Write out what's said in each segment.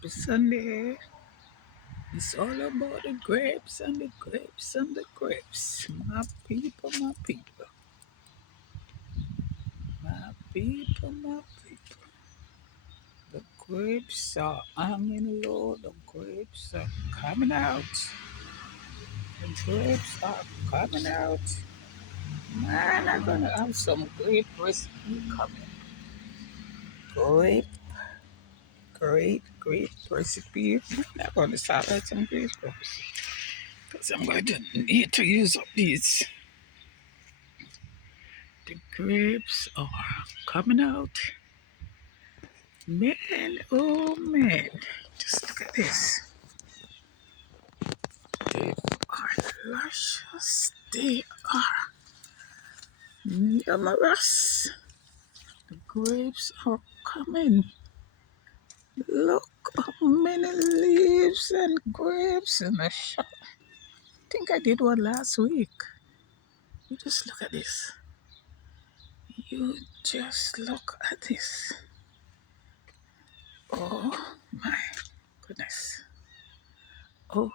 Happy Sunday. It's all about the grapes and the grapes and the grapes. My people, my people. My people, my people. The grapes are hanging low. The grapes are coming out. The grapes are coming out. Man, I'm gonna have some grape recipe coming. Grape, grape recipe. I'm gonna start with some grape recipe. Because I'm going to need to use up these. The grapes are coming out. Man, oh man. Just look at this. They are luscious. They are numerous. The grapes are coming. Look how many leaves and grapes in the shop. I think I did one last week. You just look at this. You just look at this. Oh my goodness. Oh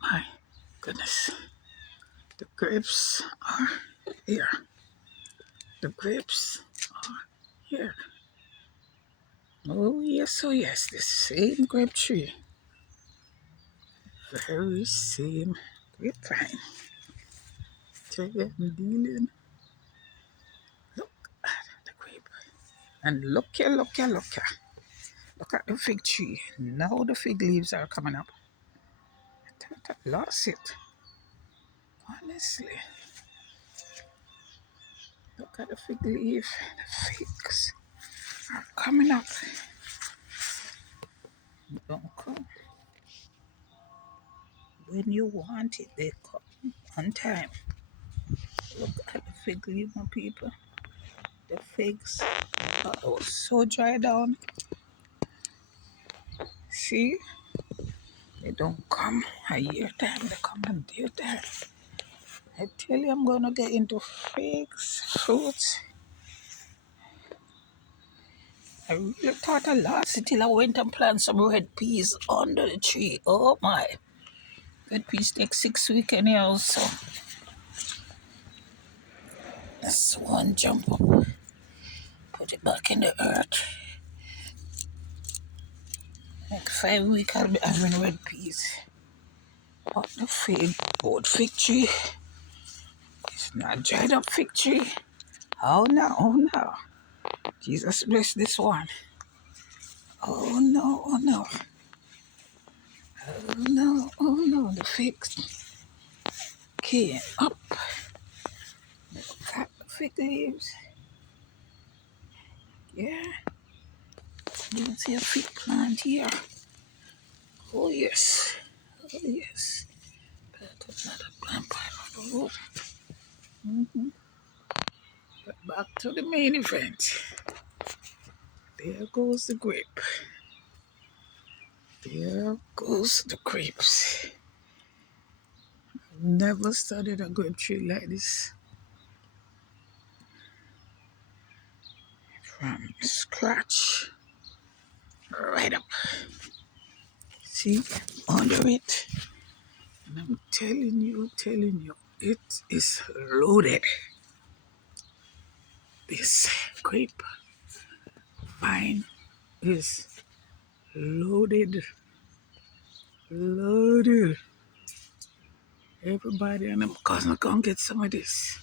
my goodness. The grapes are here. The grapes are here. Oh yes, the same grape tree. Very same grapevine. Tell you I'm dealing. Look at the grape. And look here, look here, look here. Look at the fig tree. Now the fig leaves are coming up. I thought I lost it. Honestly. Look at the fig leaf. The figs are coming up. Don't come. When you want it, they come on time. Look at the fig leaf, my people. The figs are so dry down. See? They don't come a year time, they come a dear time. I tell you, I'm gonna get into figs, fruits. I really thought I lost it till I went and planted some red peas under the tree. Oh my. Red peas take 6 weeks anyhow, so that's one jump up. Put it back in the earth. Like 5 weeks I'll be having red peas. But the fig, old fig tree, it's not dried up fig tree. Oh no, oh no. Jesus bless this one. Oh no, oh no. Oh no, oh no. The figs came up. Cut the fig leaves. Yeah. You can see a fig plant here. Oh yes. Oh yes. Plant another plant part of the road. But back to the main event. There goes the grape. There goes the grapes. Never studied a grape tree like this from scratch right up. See, under it. And I'm telling you, it is loaded. This grape vine is loaded. Loaded. Everybody and them cousin come get some of this.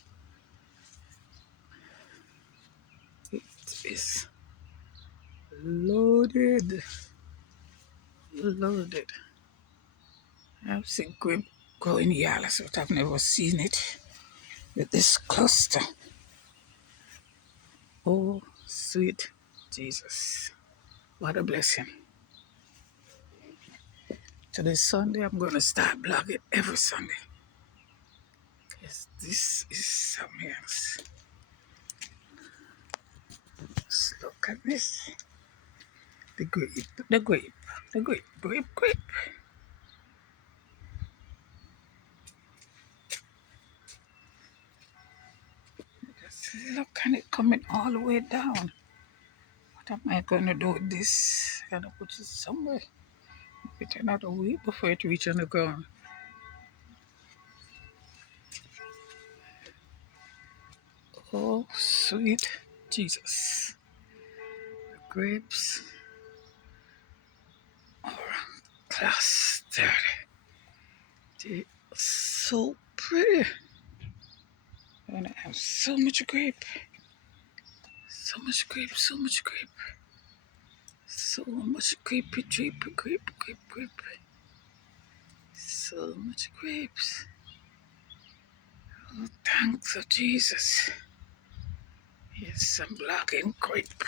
It is loaded. Loaded. I've seen grape growing yellows, but I've never seen it with this cluster. Oh, sweet Jesus. What a blessing. Today Sunday, I'm going to start blogging every Sunday. Because this is something else. Just look at this. The grape, the grape, the grape, grape. Just look at it coming all the way down. What am I going to do with this? I'm going to put it somewhere. It's another week before it reaches on the ground. Oh, sweet Jesus. The grapes are clustered. They're so pretty. And I have so much grape. So much grape, so much grape. So much grape, grape, grape, grape, grape. So much grapes. Oh, thanks, oh Jesus. Yes, I'm black and grape.